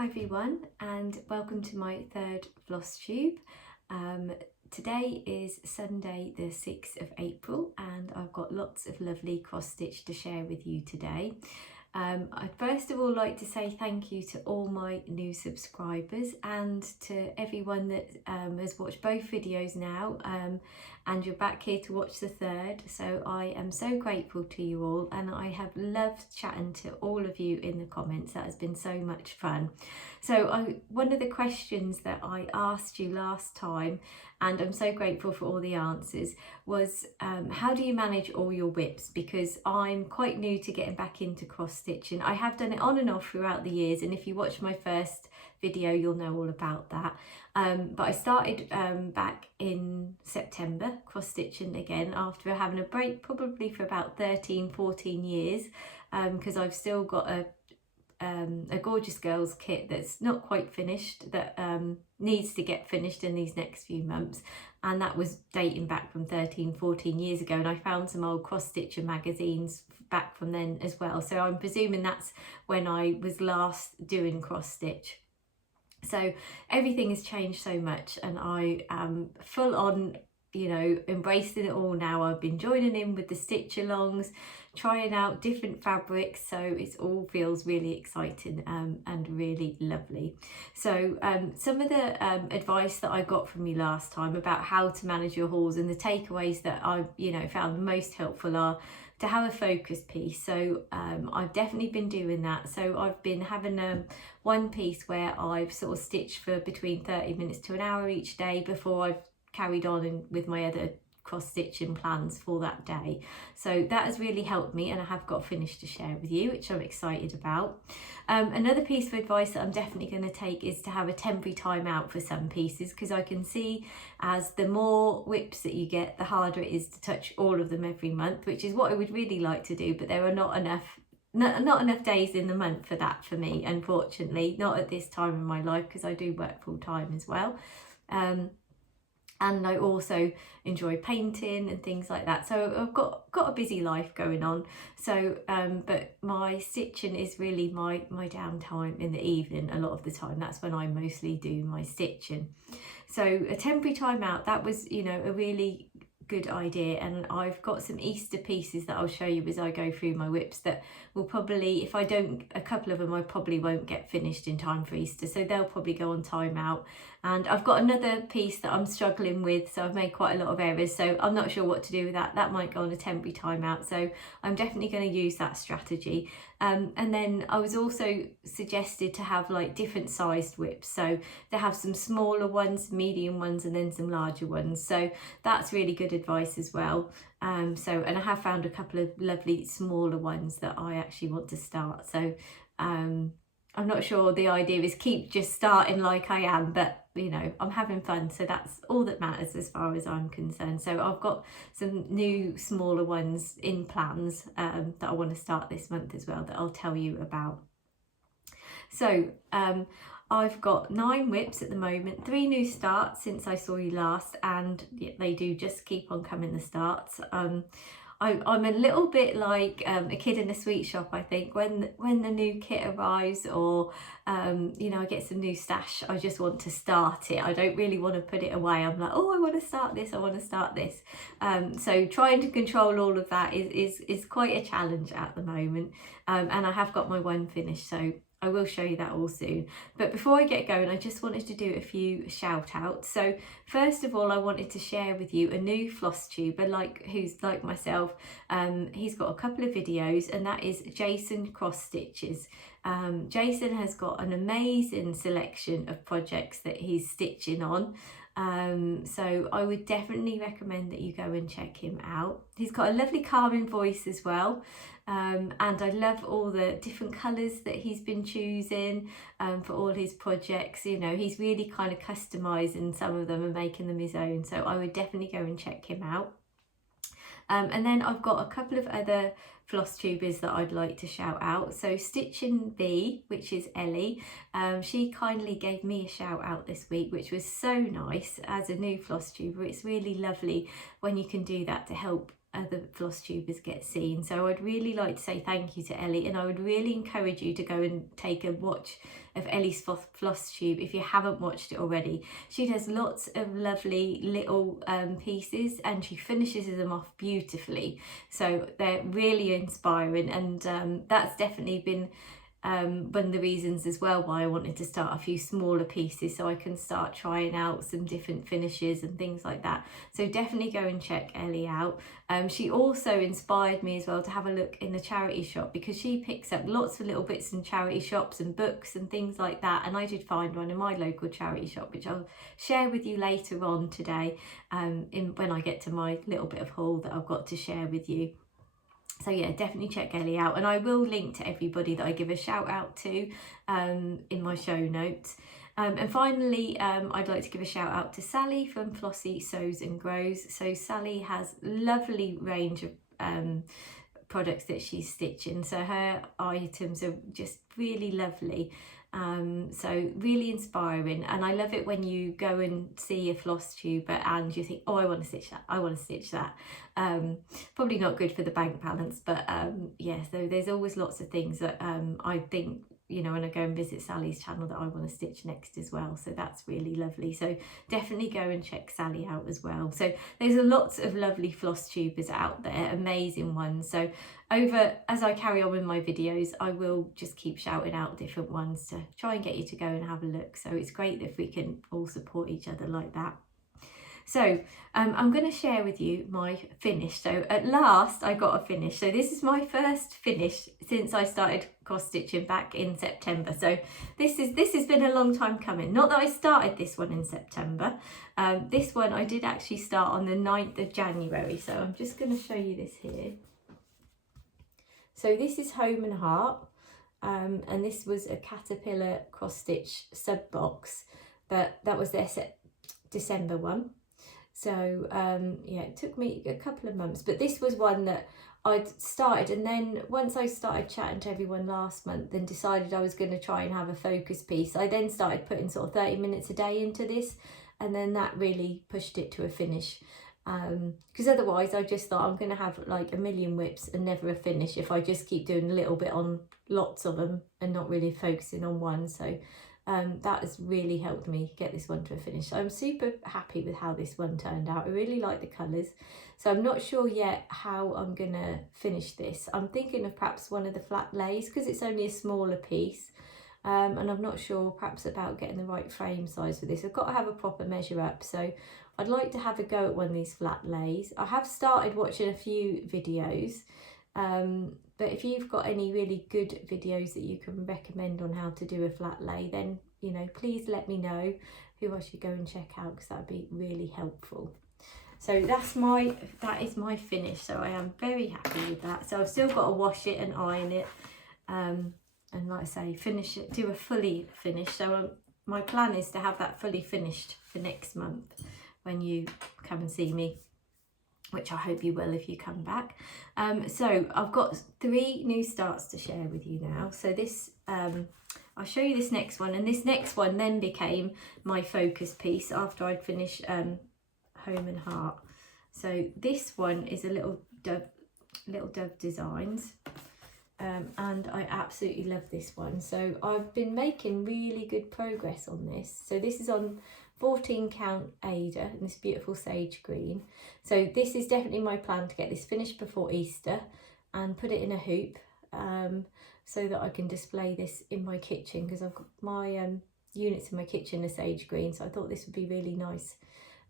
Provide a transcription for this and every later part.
Hi everyone, and welcome to my third floss tube. Today is Sunday the 6th of April and I've got lots of lovely cross stitch to share with you today. I'd first of all like to say thank you to all my new subscribers and to everyone that has watched both videos now, and you're back here to watch the third. So I am so grateful to you all, and I have loved chatting to all of you in the comments. That has been so much fun. So one of the questions that I asked you last time, and I'm so grateful for all the answers, was how do you manage all your WIPs? Because I'm quite new to getting back into cross stitching. I have done it on and off throughout the years, and if you watch my first video you'll know all about that. But I started back in September cross stitching again after having a break probably for about 13-14 years, because I've still got a Gorgeous Girls kit that's not quite finished, that needs to get finished in these next few months, and that was dating back from 13-14 years ago, and I found some old cross stitcher magazines back from then as well, so I'm presuming that's when I was last doing cross stitch. So everything has changed so much, and I am full on, you know, embracing it all now. I've been joining in with the stitch alongs, trying out different fabrics, so it all feels really exciting and really lovely. So some of the advice that I got from you last time about how to manage your hauls, and the takeaways that I found most helpful are to have a focus piece. So I've definitely been doing that. So I've been having one piece where I've sort of stitched for between 30 minutes to an hour each day before I've carried on with my other cross stitching plans for that day. So that has really helped me, and I have got a finish to share with you, which I'm excited about. Another piece of advice that I'm definitely going to take is to have a temporary time out for some pieces, because I can see as the more WIPs that you get, the harder it is to touch all of them every month, which is what I would really like to do, but there are not enough days in the month for that for me, unfortunately, not at this time in my life, because I do work full time as well. And I also enjoy painting and things like that. So I've got a busy life going on. So, but my stitching is really my downtime in the evening a lot of the time. That's when I mostly do my stitching. So a temporary time out, that was, a really good idea, and I've got some Easter pieces that I'll show you as I go through my WIPs that will probably, if I don't, a couple of them I probably won't get finished in time for Easter, so they'll probably go on timeout. And I've got another piece that I'm struggling with, so I've made quite a lot of errors, so I'm not sure what to do with that. That might go on a temporary timeout, so I'm definitely going to use that strategy. And then I was also suggested to have like different sized WIPs, so they have some smaller ones, medium ones, and then some larger ones, so that's really good advice as well. And I have found a couple of lovely smaller ones that I actually want to start, so I'm not sure the idea is keep just starting like I am, but I'm having fun, so that's all that matters as far as I'm concerned. So I've got some new smaller ones in plans that I want to start this month as well, that I'll tell you about. So I've got 9 WIPs at the moment, 3 new starts since I saw you last, and they do just keep on coming, the starts. I'm a little bit like a kid in a sweet shop, I think. When the new kit arrives, or I get some new stash, I just want to start it. I don't really want to put it away. I'm like, oh, I want to start this, I want to start this. So trying to control all of that is quite a challenge at the moment. And I have got my one finished, so I will show you that all soon. But before I get going, I just wanted to do a few shout outs. So first of all, I wanted to share with you a new floss tuber who's like myself. He's got a couple of videos, and that is Jason Cross Stitches. Jason has got an amazing selection of projects that he's stitching on. So I would definitely recommend that you go and check him out. He's got a lovely calming voice as well, and I love all the different colours that he's been choosing for all his projects. He's really kind of customising some of them and making them his own, so I would definitely go and check him out. And then I've got a couple of other floss tubers that I'd like to shout out. So Stitching Bee, which is Ellie, she kindly gave me a shout out this week, which was so nice as a new floss tuber. It's really lovely when you can do that to help other floss tubers get seen. So I'd really like to say thank you to Ellie, and I would really encourage you to go and take a watch of Ellie's floss tube if you haven't watched it already. She does lots of lovely little pieces, and she finishes them off beautifully, so they're really inspiring. And that's definitely been one of the reasons as well why I wanted to start a few smaller pieces, so I can start trying out some different finishes and things like that. So definitely go and check Ellie out. She also inspired me as well to have a look in the charity shop, because she picks up lots of little bits in charity shops and books and things like that, and I did find one in my local charity shop, which I'll share with you later on today, when I get to my little bit of haul that I've got to share with you. So yeah, definitely check Ellie out, and I will link to everybody that I give a shout out to in my show notes. And finally, I'd like to give a shout out to Sally from Flossie Sews and Grows. So Sally has a lovely range of products that she's stitching, so her items are just really lovely. So really inspiring, and I love it when you go and see a floss tuber and you think, oh, I want to stitch that, I want to stitch that. Probably not good for the bank balance, but yeah, so there's always lots of things that I think, you know, when I go and visit Sally's channel, that I want to stitch next as well. So that's really lovely. So definitely go and check Sally out as well. So there's lots of lovely floss tubers out there, amazing ones. So as I carry on with my videos, I will just keep shouting out different ones to try and get you to go and have a look. So it's great if we can all support each other like that. So I'm going to share with you my finish. So at last I got a finish. So this is my first finish since I started cross stitching back in September. So this has been a long time coming. Not that I started this one in September. This one I did actually start on the 9th of January. So I'm just going to show you this here. So this is Home and Heart, and this was a caterpillar cross stitch sub box, that was their December one. So yeah, it took me a couple of months, but this was one that I'd started, and then once I started chatting to everyone last month and decided I was going to try and have a focus piece, I then started putting sort of 30 minutes a day into this, and then that really pushed it to a finish. Because otherwise I just thought I'm going to have like a million WIPs and never a finish if I just keep doing a little bit on lots of them and not really focusing on one. So that has really helped me get this one to a finish. So I'm super happy with how this one turned out. I really like the colours. So I'm not sure yet how I'm going to finish this. I'm thinking of perhaps one of the flat lays, because it's only a smaller piece. And I'm not sure perhaps about getting the right frame size for this. I've got to have a proper measure up, so I'd like to have a go at one of these flat lays. I have started watching a few videos, but if you've got any really good videos that you can recommend on how to do a flat lay, then, you know, please let me know who I should go and check out, because that'd be really helpful. So that is my finish. So I am very happy with that. So I've still got to wash it and iron it. And like I say, finish it, do a fully finish. So my plan is to have that fully finished for next month when you come and see me, which I hope you will if you come back. So I've got 3 new starts to share with you now. So this, I'll show you this next one, and this next one then became my focus piece after I'd finished Home and Heart. So this one is a little dove designs. And I absolutely love this one. So I've been making really good progress on this. So this is on 14 count Ada in this beautiful sage green. So this is definitely my plan to get this finished before Easter and put it in a hoop, so that I can display this in my kitchen, because I've got my units in my kitchen are sage green. So I thought this would be really nice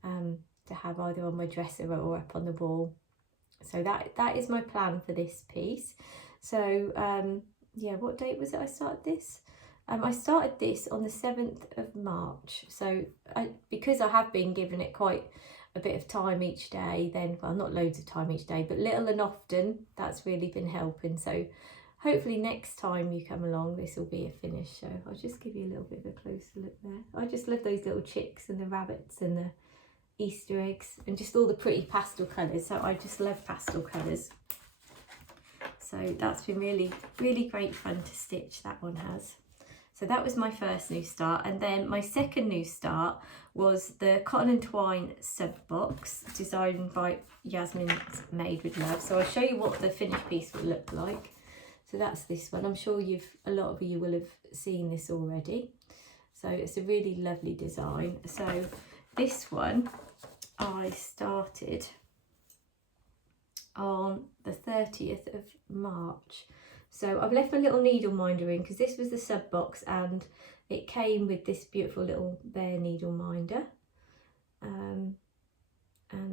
to have either on my dresser or up on the wall. So that is my plan for this piece. So yeah, what date was it I started this? I started this on the 7th of March. So because I have been giving it quite a bit of time each day, then, well, not loads of time each day, but little and often, that's really been helping. So hopefully next time you come along, this will be a finish. So I'll just give you a little bit of a closer look there. I just love those little chicks and the rabbits and the Easter eggs and just all the pretty pastel colours. So I just love pastel colours. So that's been really, really great fun to stitch, that one has. So that was my first new start, and then my second new start was the Cotton and Twine sub box designed by Yasmin's Made with Love. So I'll show you what the finished piece will look like. So that's this one. I'm sure a lot of you will have seen this already. So it's a really lovely design. So this one I started on the 30th of March. So I've left my little needle minder in because this was the sub box and it came with this beautiful little bare needle minder. And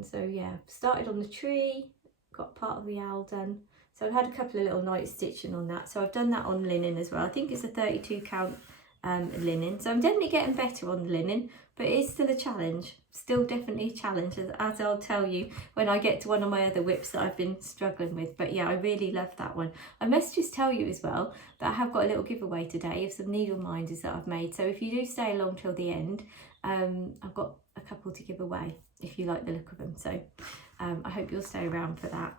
so yeah, started on the tree, got part of the owl done. So I've had a couple of little night stitching on that. So I've done that on linen as well. I think it's a 32 count linen. So I'm definitely getting better on the linen, but it is still a challenge. Still definitely a challenge, as I'll tell you when I get to one of my other WIPs that I've been struggling with. But yeah, I really love that one. I must just tell you as well that I have got a little giveaway today of some needle minders that I've made. So if you do stay along till the end, I've got a couple to give away if you like the look of them. So I hope you'll stay around for that.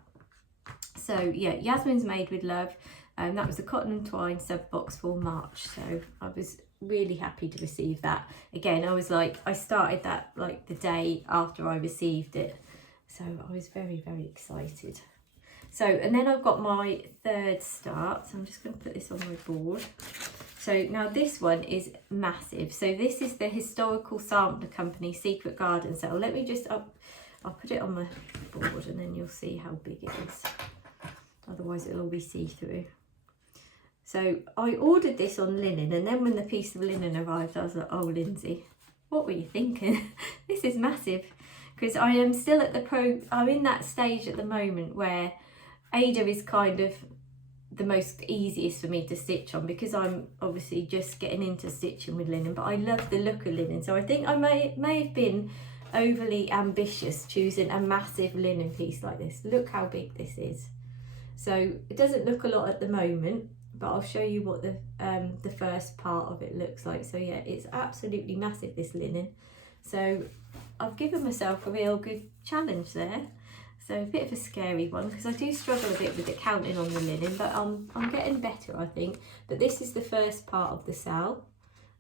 So yeah, Yasmin's Made with Love. That was the Cotton and Twine sub box for March. So I was really happy to receive that. Again, I was like, I started that like the day after I received it. So I was very, very excited. So, and then I've got my third start. So I'm just going to put this on my board. So now this one is massive. So this is the Historical Sampler Company Secret Garden Sale. Let me just, I'll put it on my board and then you'll see how big it is. Otherwise it'll all be see-through. So I ordered this on linen, and then when the piece of linen arrived, I was like, oh, Lynsey, what were you thinking? This is massive. Because I am still at I'm in that stage at the moment where Ada is kind of the most easiest for me to stitch on, because I'm obviously just getting into stitching with linen, but I love the look of linen. So I think I may have been overly ambitious choosing a massive linen piece like this. Look how big this is. So it doesn't look a lot at the moment, but I'll show you what the first part of it looks like. So yeah, it's absolutely massive, this linen. So I've given myself a real good challenge there. So a bit of a scary one, because I do struggle a bit with the counting on the linen, but I'm getting better, I think. But this is the first part of the cell.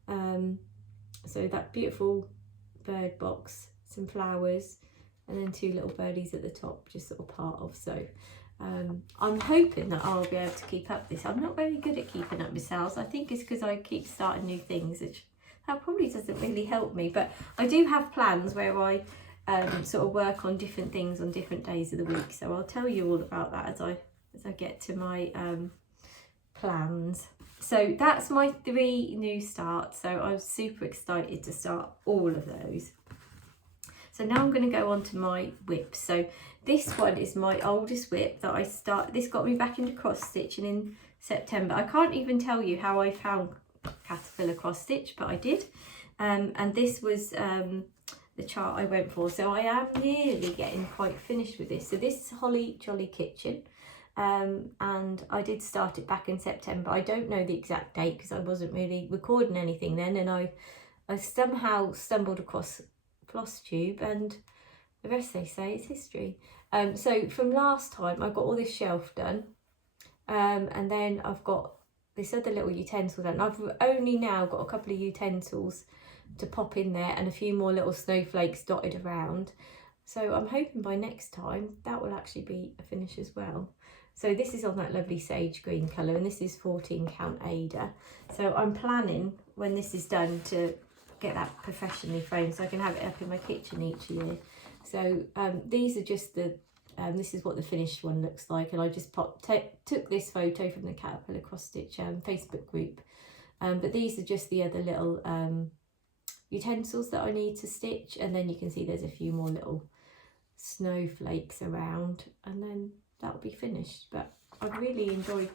So that beautiful bird box, some flowers, and then two little birdies at the top, just sort of part of. So I'm hoping that I'll be able to keep up this. I'm not very good at keeping up myself. I think it's because I keep starting new things, which that probably doesn't really help me. But I do have plans where I sort of work on different things on different days of the week. So I'll tell you all about that as I get to my plans. So that's my 3 new starts. So I was super excited to start all of those. So now I'm going to go on to my WIP. So this one is my oldest WIP that I started. This got me back into cross stitching in September. I can't even tell you how I found caterpillar cross stitch, but I did. And this was the chart I went for. So I am nearly getting quite finished with this. So this is Holly Jolly Kitchen. And I did start it back in September. I don't know the exact date because I wasn't really recording anything then. And I somehow stumbled across Flosstube, and the rest, they say, is history. So from last time I got all this shelf done, and then I've got this other little utensil done. I've only now got a couple of utensils to pop in there and a few more little snowflakes dotted around. So I'm hoping by next time that will actually be a finish as well. So this is on that lovely sage green colour, and this is 14 count Ada. So I'm planning when this is done to get that professionally framed so I can have it up in my kitchen each year. So these are just the this is what the finished one looks like, and I just took this photo from the Caterpillar Cross Stitch Facebook group. But these are just the other little utensils that I need to stitch, and then you can see there's a few more little snowflakes around, and then that'll be finished. But I really enjoyed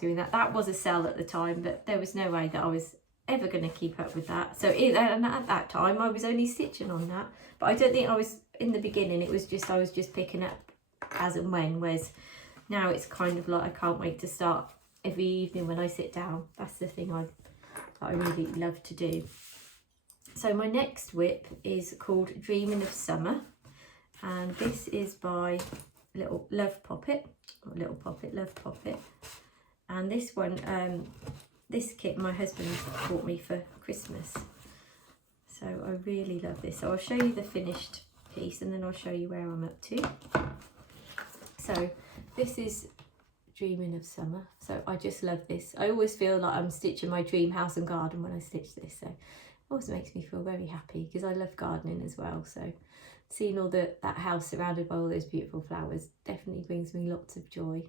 doing that. That was a sell at the time, but there was no way that I was ever going to keep up with that. So and at that time I was only stitching on that, but I don't think I was in the beginning. It was just I was just picking up as and when, whereas now it's kind of like I can't wait to start every evening when I sit down. That's the thing that I really love to do. So my next WIP is called Dreaming of Summer, and this is by Love Poppet, and this one this kit my husband bought me for Christmas. So I really love this. So I'll show you the finished piece and then I'll show you where I'm up to. So this is Dreaming of Summer. So I just love this. I always feel like I'm stitching my dream house and garden when I stitch this. So it always makes me feel very happy because I love gardening as well. So seeing all that house surrounded by all those beautiful flowers definitely brings me lots of joy.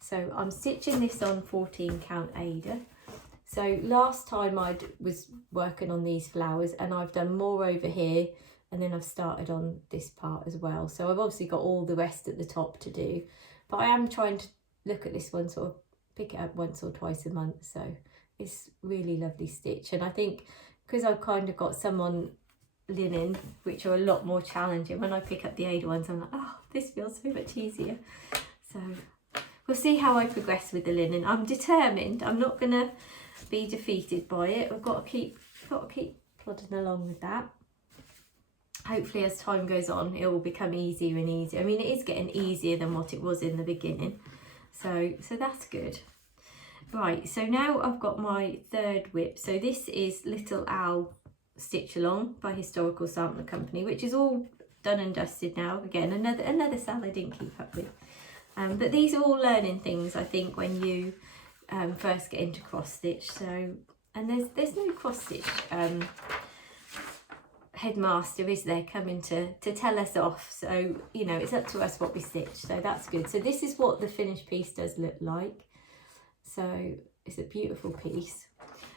So I'm stitching this on 14 count Ada. So last time I was working on these flowers and I've done more over here and then I've started on this part as well. So I've obviously got all the rest at the top to do, but I am trying to look at this one, sort of pick it up once or twice a month. So it's really lovely stitch. And I think because I've kind of got some on linen, which are a lot more challenging, when I pick up the Ada ones, I'm like, oh, this feels so much easier. So we'll see how I progress with the linen. I'm determined. I'm not going to be defeated by it. We've got to keep plodding along with that. Hopefully as time goes on it will become easier and easier. I mean, it is getting easier than what it was in the beginning, so that's good. Right, so now I've got my third WIP. So this is Little Owl Stitch Along by Historical Sampler Company, which is all done and dusted now. Again, another sale I didn't keep up with, but these are all learning things, I think, when you first get into cross stitch. So, and there's no cross stitch headmaster, is there, coming to tell us off. So, you know, it's up to us what we stitch, so that's good. So this is what the finished piece does look like. So it's a beautiful piece.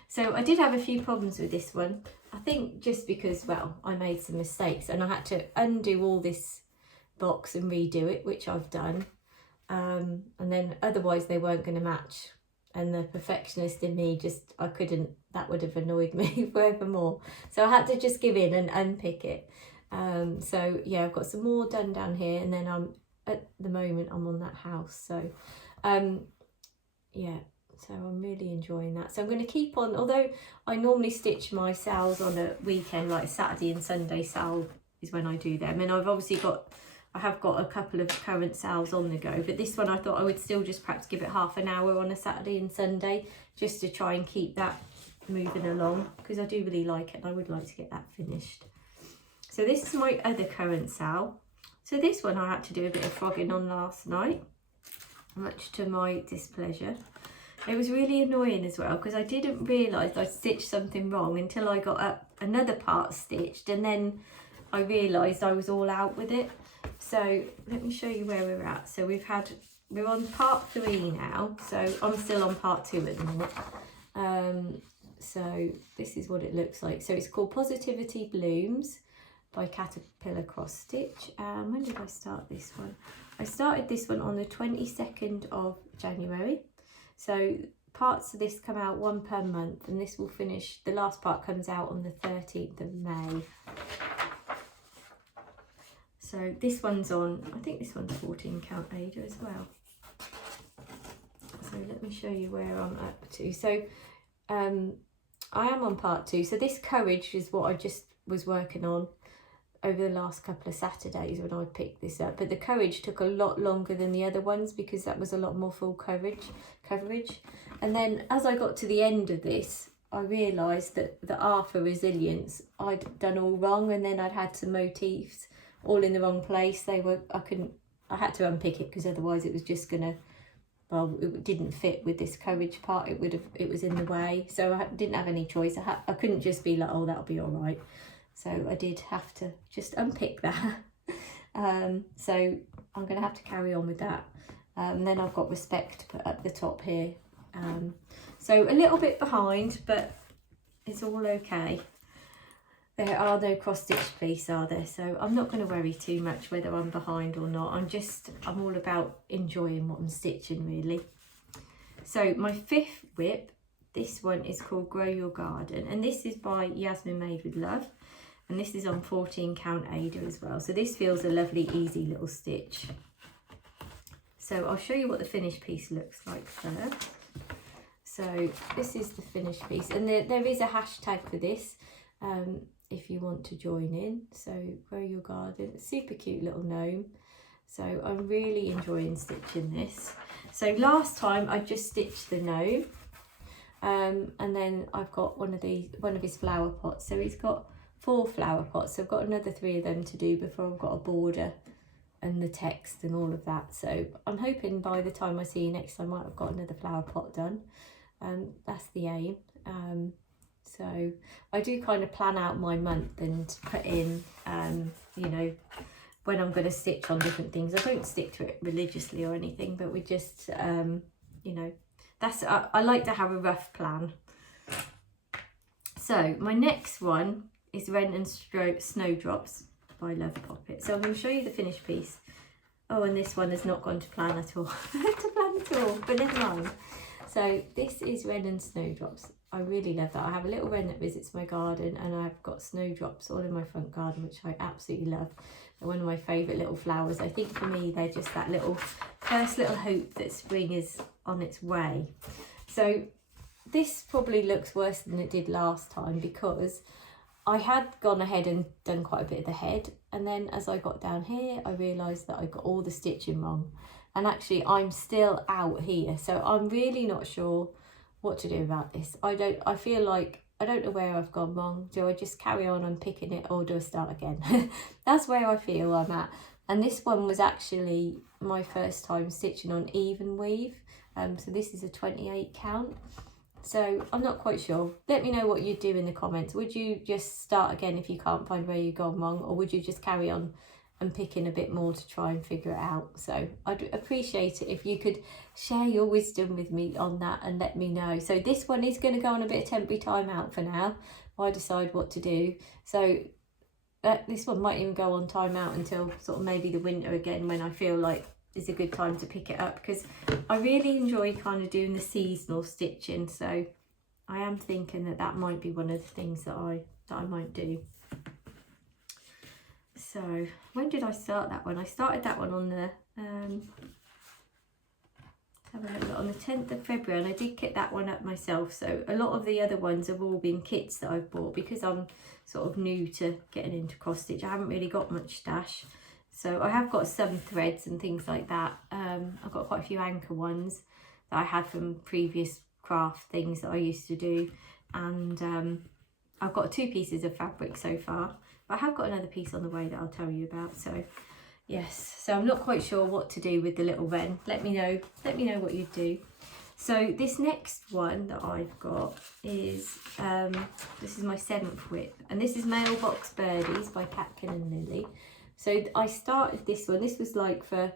So I did have a few problems with this one, I think just because, well, I made some mistakes and I had to undo all this box and redo it, which I've done, and then otherwise they weren't going to match. And the perfectionist in me just, I couldn't, that would have annoyed me forevermore. So I had to just give in and unpick it. So yeah, I've got some more done down here, and then at the moment I'm on that house. So yeah, so I'm really enjoying that. So I'm going to keep on, although I normally stitch my sales on a weekend, like Saturday and Sunday sale is when I do them. And I've obviously I have got a couple of current sales on the go, but this one I thought I would still just perhaps give it half an hour on a Saturday and Sunday just to try and keep that moving along, because I do really like it and I would like to get that finished. So this is my other current sale. So this one I had to do a bit of frogging on last night, much to my displeasure. It was really annoying as well because I didn't realise I stitched something wrong until I got up another part stitched, and then I realised I was all out with it. So let me show you where we're at. So we're on part 3 now, so I'm still on part 2 at the minute. So this is what it looks like. So it's called Positivity Blooms by Caterpillar Cross Stitch. When did I start this one? I started this one on the 22nd of January. So parts of this come out 1 per month, and this will finish, the last part comes out on the 13th of May. So this one's on, I think this one's 14 count Ada as well. So let me show you where I'm up to. So I am on part 2. So this Courage is what I just was working on over the last couple of Saturdays when I picked this up. But the Courage took a lot longer than the other ones because that was a lot more full coverage. And then as I got to the end of this, I realised that the R for Resilience I'd done all wrong, and then I'd had some motifs all in the wrong place. I had to unpick it because otherwise it was just gonna, well, it didn't fit with this Courage part. It was in the way, so I didn't have any choice. I couldn't just be like, oh, that'll be all right. So I did have to just unpick that. So I'm gonna have to carry on with that. And then I've got Respect put up the top here. So a little bit behind, but it's all okay. There are no cross stitch pleats, are there? So I'm not going to worry too much whether I'm behind or not. I'm all about enjoying what I'm stitching, really. So my 5th WIP, this one is called Grow Your Garden, and this is by Yasmin Made with Love, and this is on 14 count Ada as well. So this feels a lovely, easy little stitch. So I'll show you what the finished piece looks like first. So this is the finished piece, and there is a hashtag for this. If you want to join in. So Grow Your Garden, super cute little gnome. So I'm really enjoying stitching this. So last time I just stitched the gnome, And then I've got one of his flower pots. So he's got 4 flower pots. So I've got another 3 of them to do before I've got a border and the text and all of that. So I'm hoping by the time I see you next time I might have got another flower pot done. That's the aim. So I do kind of plan out my month and put in, you know, when I'm going to stitch on different things. I don't stick to it religiously or anything, but we just, you know, I like to have a rough plan. So my next one is Wren and Snowdrops by Love Poppet. So I'm going to show you the finished piece. Oh, and this one has not gone to plan at all. But never mind. So this is Wren and Snowdrops. I really love that. I have a little wren that visits my garden, and I've got snowdrops all in my front garden, which I absolutely love. They're one of my favourite little flowers. I think for me they're just that first little hope that spring is on its way. So this probably looks worse than it did last time, because I had gone ahead and done quite a bit of the head, and then as I got down here I realised that I got all the stitching wrong, and actually I'm still out here, so I'm really not sure what to do about this. I feel like I don't know where I've gone wrong. Do I just carry on and picking it, or do I start again? That's where I feel I'm at. And this one was actually my first time stitching on even weave. So this is a 28 count. So I'm not quite sure. Let me know what you'd do in the comments. Would you just start again if you can't find where you've gone wrong, or would you just carry on and pick in a bit more to try and figure it out? So I'd appreciate it if you could share your wisdom with me on that and let me know. So this one is going to go on a bit of temporary timeout for now while I decide what to do. So this one might even go on timeout until sort of maybe the winter again, when I feel like is a good time to pick it up, because I really enjoy kind of doing the seasonal stitching. So I am thinking that might be one of the things that I might do. So when did I start that one? I started that one on the on the 10th of February, and I did kit that one up myself. So a lot of the other ones have all been kits that I've bought, because I'm sort of new to getting into cross stitch. I haven't really got much stash, so I have got some threads and things like that. I've got quite a few anchor ones that I had from previous craft things that I used to do, and I've got 2 pieces of fabric so far. I have got another piece on the way that I'll tell you about. So yes, so I'm not quite sure what to do with the little wren. Let me know what you do. So this next one that I've got is this is my 7th WIP, and this is Mailbox Birdies by Catkin and Lily. So I started this one. This was like for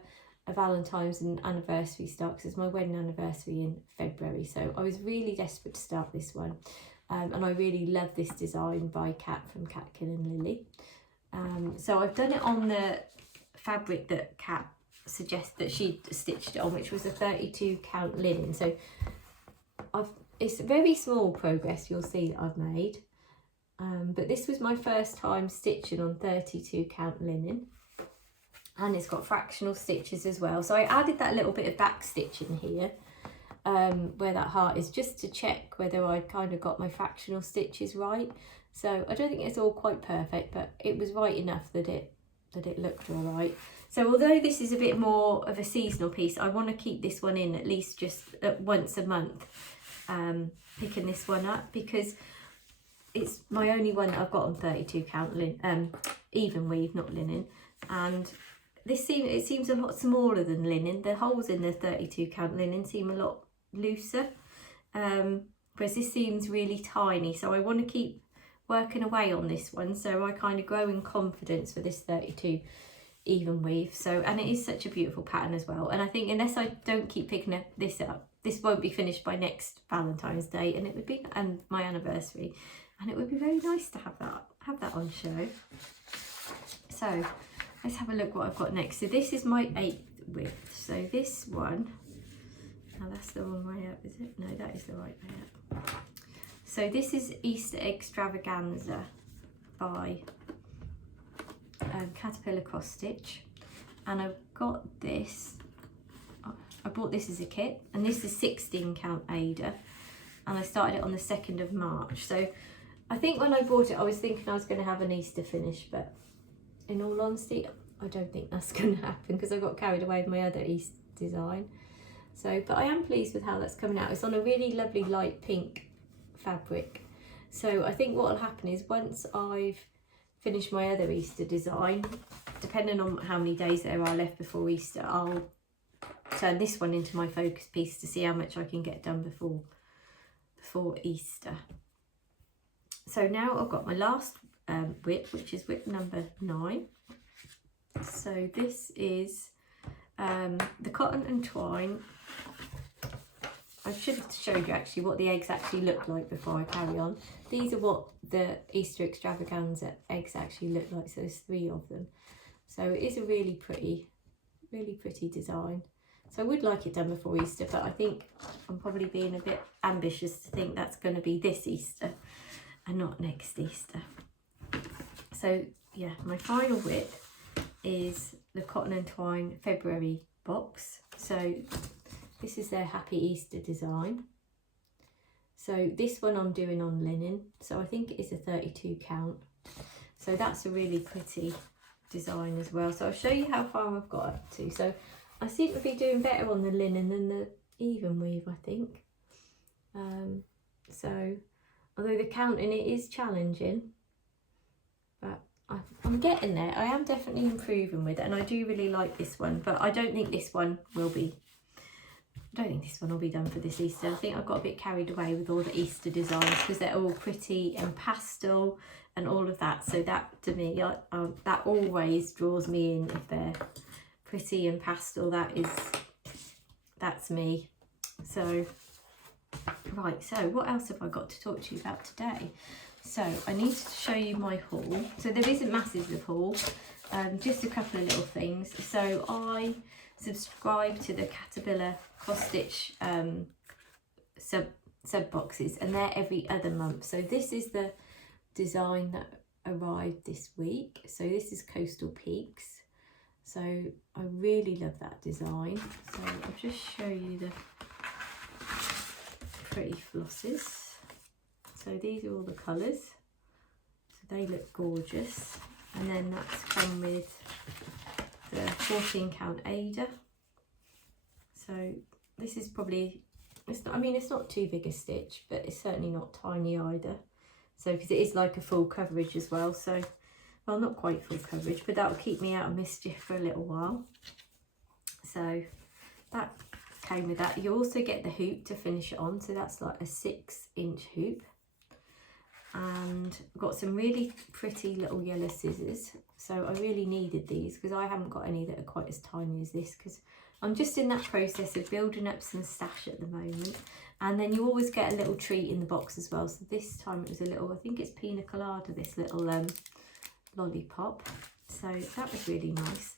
a Valentine's and anniversary start, because it's my wedding anniversary in February. So I was really desperate to start this one. And I really love this design by Kat from Catkin and Lily. So I've done it on the fabric that Kat suggested that she stitched it on, which was a 32 count linen. So it's very small progress you'll see that I've made. But this was my first time stitching on 32 count linen. And it's got fractional stitches as well. So I added that little bit of back stitching here. Where that heart is, just to check whether I'd kind of got my fractional stitches right. So I don't think it's all quite perfect, but it was right enough that it looked all right. So although this is a bit more of a seasonal piece, I want to keep this one in at least just once a month, picking this one up, because it's my only one that I've got on 32 count even weave, not linen, and it seems a lot smaller than linen. The holes in the 32 count linen seem a lot looser, whereas this seems really tiny. So I want to keep working away on this one, so I kind of grow in confidence for this 32 even weave. So, and it is such a beautiful pattern as well, and I think unless I don't keep picking this up, this won't be finished by next Valentine's Day, and it would be, and my anniversary, and it would be very nice to have that on show. So let's have a look what I've got next. So this is my 8th WIP. So this one, now that's the wrong way up, is it? No, that is the right way up. So this is Easter Extravaganza by Caterpillar Cross Stitch, and I've got this, I bought this as a kit, and this is 16 count Ada, and I started it on the 2nd of March. So I think when I bought it I was thinking I was going to have an Easter finish, but in all honesty I don't think that's going to happen, because I got carried away with my other Easter design. So, but I am pleased with how that's coming out. It's on a really lovely light pink fabric. So I think what will happen is once I've finished my other Easter design, depending on how many days there are left before Easter, I'll turn this one into my focus piece to see how much I can get done before Easter. So now I've got my last WIP, which is WIP number 9. So this is the cotton and twine. I should have showed you actually what the eggs actually look like before I carry on. These are what the Easter extravaganza eggs actually look like. So there's 3 of them. So it is a really pretty design. So I would like it done before Easter, but I think I'm probably being a bit ambitious to think that's going to be this Easter and not next Easter. So yeah, my final WIP is the Cotton and Twine February box. So this is their Happy Easter design. So this one I'm doing on linen. So I think it is a 32 count. So that's a really pretty design as well. So I'll show you how far I've got up to. So I seem to be doing better on the linen than the even weave, I think. So although the counting it is challenging, but I'm getting there. I am definitely improving with it, and I do really like this one, but I don't think this one will be done for this Easter. I think I got a bit carried away with all the Easter designs because they're all pretty and pastel and all of that. So that to me, that always draws me in if they're pretty and pastel. That's me. So right, so what else have I got to talk to you about today? So I need to show you my haul. So there isn't masses of haul, just a couple of little things. So I subscribe to the Caterpillar cross stitch sub boxes, and they're every other month. So this is the design that arrived this week. So this is Coastal Peaks. So I really love that design. So I'll just show you the pretty flosses. So these are all the colours. So they look gorgeous. And then that's come with the 14 count Ada. So this is probably, it's not too big a stitch, but it's certainly not tiny either. So because it is like a full coverage as well. So, well, not quite full coverage, but that'll keep me out of mischief for a little while. So that came with that. You also get the hoop to finish it on. So that's like a 6-inch hoop. And I've got some really pretty little yellow scissors. So I really needed these because I haven't got any that are quite as tiny as this, because I'm just in that process of building up some stash at the moment. And then you always get a little treat in the box as well. So this time it was a little, I think it's pina colada, this little lollipop. So that was really nice.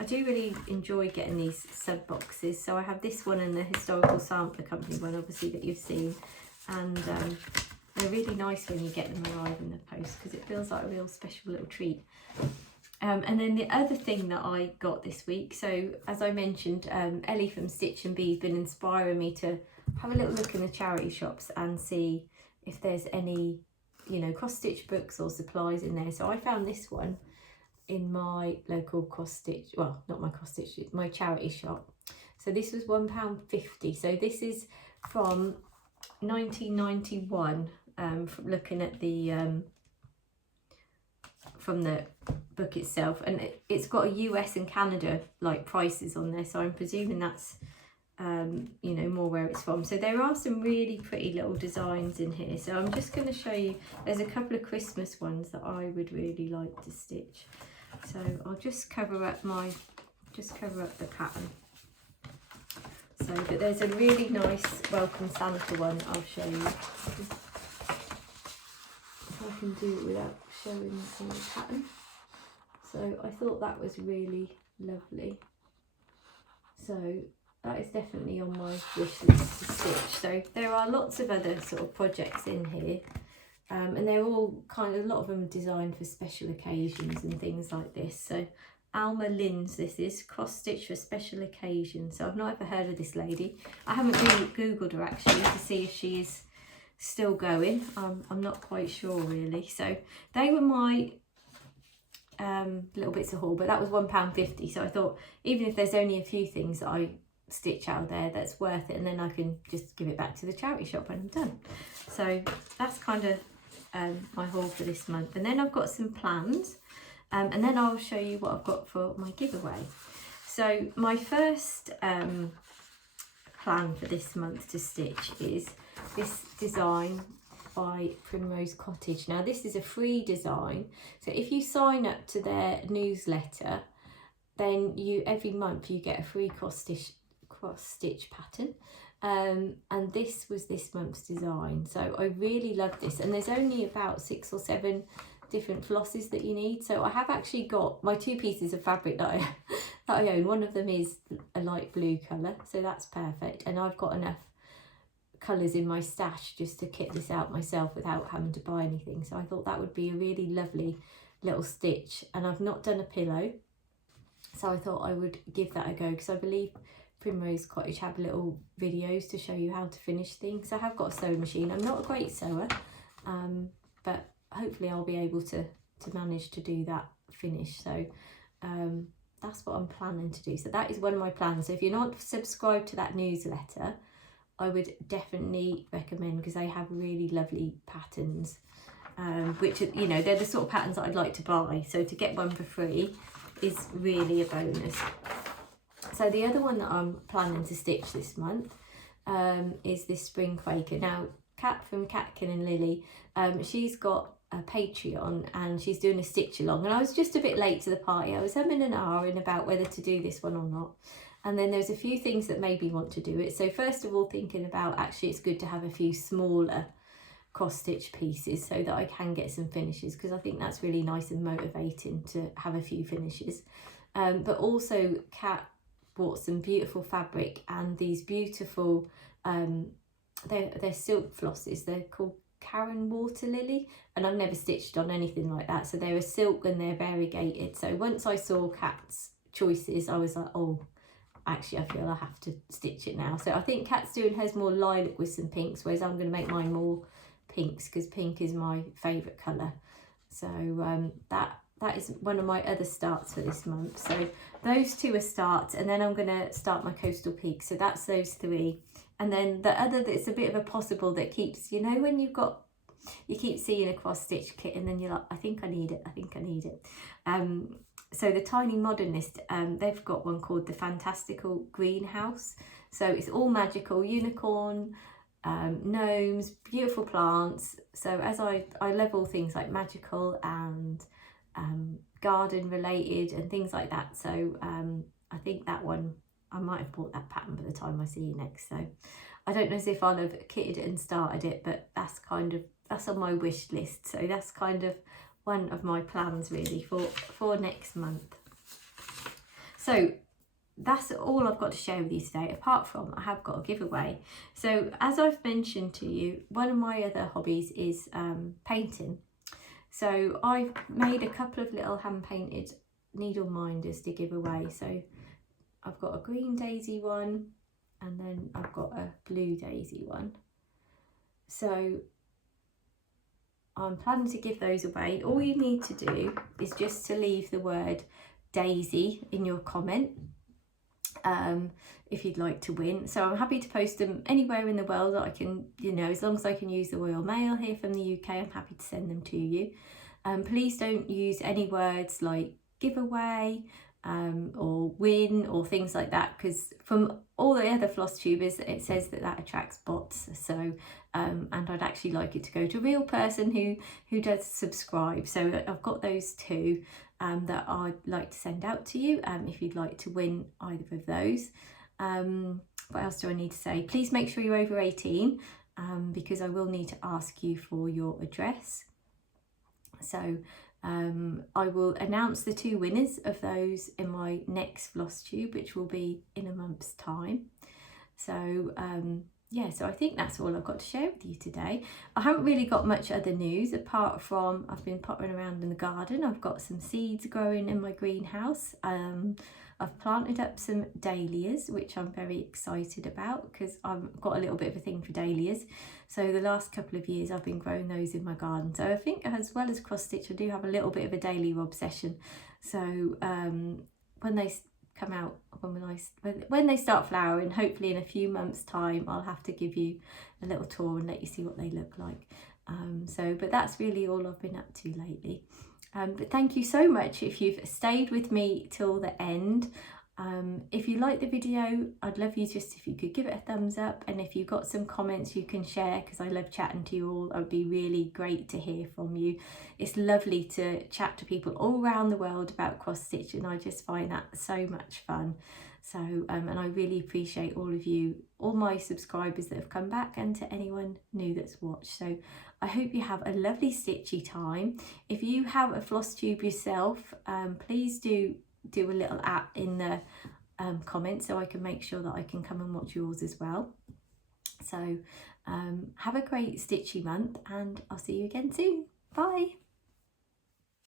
I do really enjoy getting these sub boxes. So I have this one and the Historical Sampler Company one, obviously, that you've seen. And they're really nice when you get them arrive in the post, because it feels like a real special little treat. And then the other thing that I got this week, so as I mentioned, Ellie from Stitch and Bee's been inspiring me to have a little look in the charity shops and see if there's any, cross stitch books or supplies in there. So I found this one in my local cross stitch, well, not my cross stitch, my charity shop. So this was £1.50. So this is from 1991. From looking at the from the book itself, and it's got a US and Canada like prices on there, so I'm presuming that's more where it's from. So there are some really pretty little designs in here, so I'm just going to show you. There's a couple of Christmas ones that I would really like to stitch, so I'll just cover up the pattern. So, but there's a really nice Welcome Santa one I'll show you. I can do it without showing the pattern. So I thought that was really lovely. So that is definitely on my wish list to stitch. So there are lots of other sort of projects in here, and they're all a lot of them designed for special occasions and things like this. So Alma Lynn's, this is cross stitch for special occasions. So I've not ever heard of this lady. I haven't really googled her actually to see if she is still going. I'm not quite sure really. So they were my little bits of haul, but that was £1.50. So I thought, even if there's only a few things that I stitch out of there that's worth it, and then I can just give it back to the charity shop when I'm done. So that's kind of my haul for this month. And then I've got some plans, and then I'll show you what I've got for my giveaway. So my first plan for this month to stitch is this design by Primrose Cottage. Now this is a free design, so if you sign up to their newsletter, then every month you get a free cross stitch pattern, and this was this month's design. So I really love this, and there's only about 6 or 7 different flosses that you need. So I have actually got my 2 pieces of fabric that I own. One of them is a light blue colour, so that's perfect, and I've got enough colours in my stash just to kit this out myself without having to buy anything. So I thought that would be a really lovely little stitch, and I've not done a pillow, so I thought I would give that a go, because I believe Primrose Cottage have little videos to show you how to finish things. I have got a sewing machine. I'm not a great sewer, but hopefully I'll be able to manage to do that finish. So that's what I'm planning to do. So that is one of my plans. So if you're not subscribed to that newsletter, I would definitely recommend, because they have really lovely patterns, which, you know, they're the sort of patterns that I'd like to buy. So to get one for free is really a bonus. So the other one that I'm planning to stitch this month is this Spring Quaker. Now, Kat from Catkin and Lily, she's got a Patreon and she's doing a stitch along, and I was just a bit late to the party. I was having an hour in about whether to do this one or not, and then there's a few things that made me want to do it. So first of all, thinking about, actually it's good to have a few smaller cross stitch pieces so that I can get some finishes, because I think that's really nice and motivating to have a few finishes. But also Kat bought some beautiful fabric and these beautiful they're silk flosses. They're called Karen Water Lily, and I've never stitched on anything like that, so they're a silk and they're variegated. So once I saw Kat's choices, I was like, oh, actually I feel I have to stitch it now. So I think Kat's doing hers more lilac with some pinks, whereas I'm going to make mine more pinks, because pink is my favourite colour. So that is one of my other starts for this month. So those 2 are starts, and then I'm going to start my Coastal Peaks. So that's those 3. And then the other that's a bit of a possible that keeps, you know, when you keep seeing a cross stitch kit and then you're like, I think I need it, I think I need it. So the Tiny Modernist, they've got one called the Fantastical Greenhouse. So it's all magical, unicorn, gnomes, beautiful plants. So as I love all things like magical and garden related and things like that. So I think that one, I might have bought that pattern by the time I see you next. So I don't know as if I'll have kitted it and started it, but that's on my wish list. So that's kind of one of my plans really for next month. So that's all I've got to share with you today, apart from I have got a giveaway. So as I've mentioned to you, one of my other hobbies is painting. So I've made a couple of little hand painted needle minders to give away. So I've got a green daisy one, and then I've got a blue daisy one. So I'm planning to give those away. All you need to do is just to leave the word daisy in your comment if you'd like to win. So I'm happy to post them anywhere in the world that I can, you know, as long as I can use the Royal Mail here from the UK, I'm happy to send them to you. Please don't use any words like giveaway or win or things like that, because from all the other floss tubers it says that attracts bots. So and I'd actually like it to go to a real person who does subscribe. So I've got those 2 that I'd like to send out to you if you'd like to win either of those. What else do I need to say? Please make sure you're over 18 because I will need to ask you for your address. So I will announce the 2 winners of those in my next floss tube, which will be in a month's time. So yeah, so I think that's all I've got to share with you today. I haven't really got much other news apart from I've been pottering around in the garden. I've got some seeds growing in my greenhouse. I've planted up some dahlias, which I'm very excited about because I've got a little bit of a thing for dahlias. So the last couple of years I've been growing those in my garden. So I think as well as cross stitch, I do have a little bit of a dahlia obsession. So when come out when they start flowering. Hopefully in a few months time I'll have to give you a little tour and let you see what they look like. But that's really all I've been up to lately. But thank you so much if you've stayed with me till the end. If you like the video, I'd love you just if you could give it a thumbs up, and if you've got some comments you can share, because I love chatting to you all. It would be really great to hear from you. It's lovely to chat to people all around the world about cross stitch, and I just find that so much fun. So and I really appreciate all of you, all my subscribers that have come back, and to anyone new that's watched. So I hope you have a lovely stitchy time. If you have a floss tube yourself, please do a little app in the comments so I can make sure that I can come and watch yours as well. So have a great stitchy month, and I'll see you again soon. Bye.